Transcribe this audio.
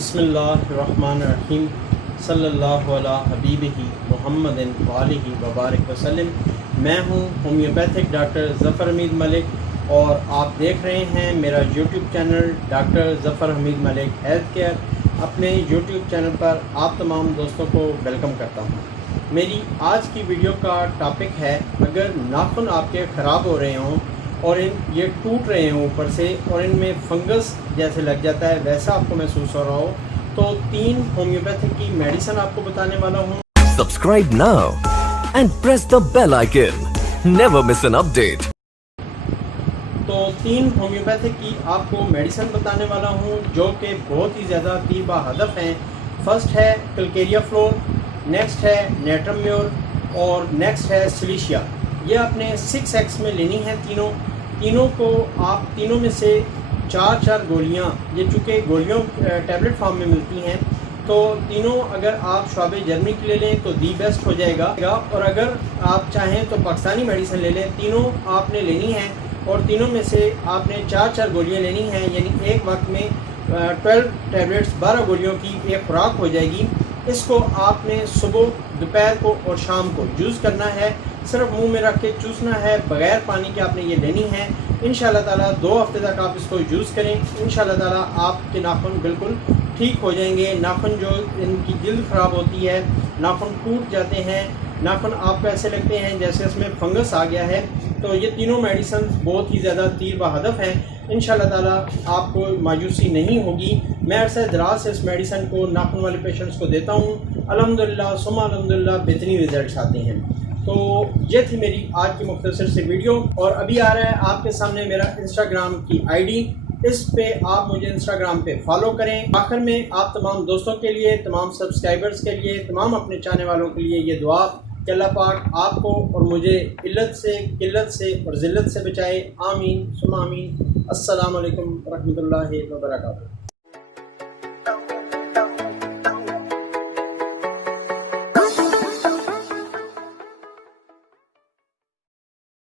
بسم اللہ الرحمن الرحیم صلی اللہ علیہ حبیبہ محمد وآلہ وبارک وسلم۔ میں ہوں ہومیوپیتھک ڈاکٹر ظفر حمید ملک اور آپ دیکھ رہے ہیں میرا یوٹیوب چینل ڈاکٹر ظفر حمید ملک ہیلتھ کیئر۔ اپنے یوٹیوب چینل پر آپ تمام دوستوں کو ویلکم کرتا ہوں۔ میری آج کی ویڈیو کا ٹاپک ہے، اگر ناخن آپ کے خراب ہو رہے ہوں اور یہ ٹوٹ رہے ہیں اوپر سے اور ان میں فنگس جیسے لگ جاتا ہے، ویسا آپ کو محسوس ہو رہا ہو، تو 3 ہومیوپیتھک کی میڈیسن آپ کو بتانے والا ہوں۔ Subscribe now and press the bell icon. Never miss an update. تو 3 ہومیوپیتھک کی آپ کو میڈیسن بتانے والا ہوں جو کہ بہت ہی زیادہ طیبہ ہدف ہیں۔ فرسٹ ہے کلکیریا فلور، نیکسٹ ہے نیٹرم میور اور نیکسٹ ہے سلیشیا۔ یہ اپنے 6x میں لینی ہے تینوں کو۔ آپ تینوں میں سے 4 گولیاں، یہ چونکہ گولیوں ٹیبلٹ فارم میں ملتی ہیں، تو تینوں اگر آپ شعب جرمنی کی لے لیں تو دی بیسٹ ہو جائے گا، اور اگر آپ چاہیں تو پاکستانی میڈیسن لے لیں۔ تینوں آپ نے لینی ہیں اور تینوں میں سے آپ نے 4 گولیاں لینی ہیں، یعنی ایک وقت میں 12 ٹیبلٹس 12 گولیوں کی ایک خوراک ہو جائے گی۔ اس کو آپ نے صبح، دوپہر کو اور شام کو یوز کرنا ہے، صرف منہ میں رکھ کے چوسنا ہے، بغیر پانی کے آپ نے یہ لینی ہے۔ انشاءاللہ تعالیٰ 2 ہفتے تک آپ اس کو یوز کریں، انشاءاللہ تعالیٰ آپ کے ناخن بالکل ٹھیک ہو جائیں گے۔ ناخن جو ان کی جلد خراب ہوتی ہے، ناخن ٹوٹ جاتے ہیں، ناخن آپ کو ایسے لگتے ہیں جیسے اس میں فنگس آ گیا ہے، تو یہ تینوں میڈیسن بہت ہی زیادہ تیر و ہدف ہیں۔ انشاءاللہ تعالیٰ آپ کو مایوسی نہیں ہوگی۔ میں عرصہ دراز سے اس میڈیسن کو ناخن والے پیشنٹس کو دیتا ہوں، الحمدللہ ثم الحمدللہ بہترین ریزلٹس آتے ہیں۔ تو یہ تھی میری آج کی مختصر سی ویڈیو، اور ابھی آ رہا ہے آپ کے سامنے میرا انسٹاگرام کی ID، اس پہ آپ مجھے انسٹاگرام پہ فالو کریں۔ آخر میں آپ تمام دوستوں کے لیے، تمام سبسکرائبرز کے لیے، تمام اپنے چاہنے والوں کے لیے یہ دعا کہ اللہ پاک آپ کو اور مجھے علت سے، قلت سے اور ذلت سے بچائے، آمین ثم آمین۔ السلام علیکم ورحمۃ اللہ وبرکاتہ۔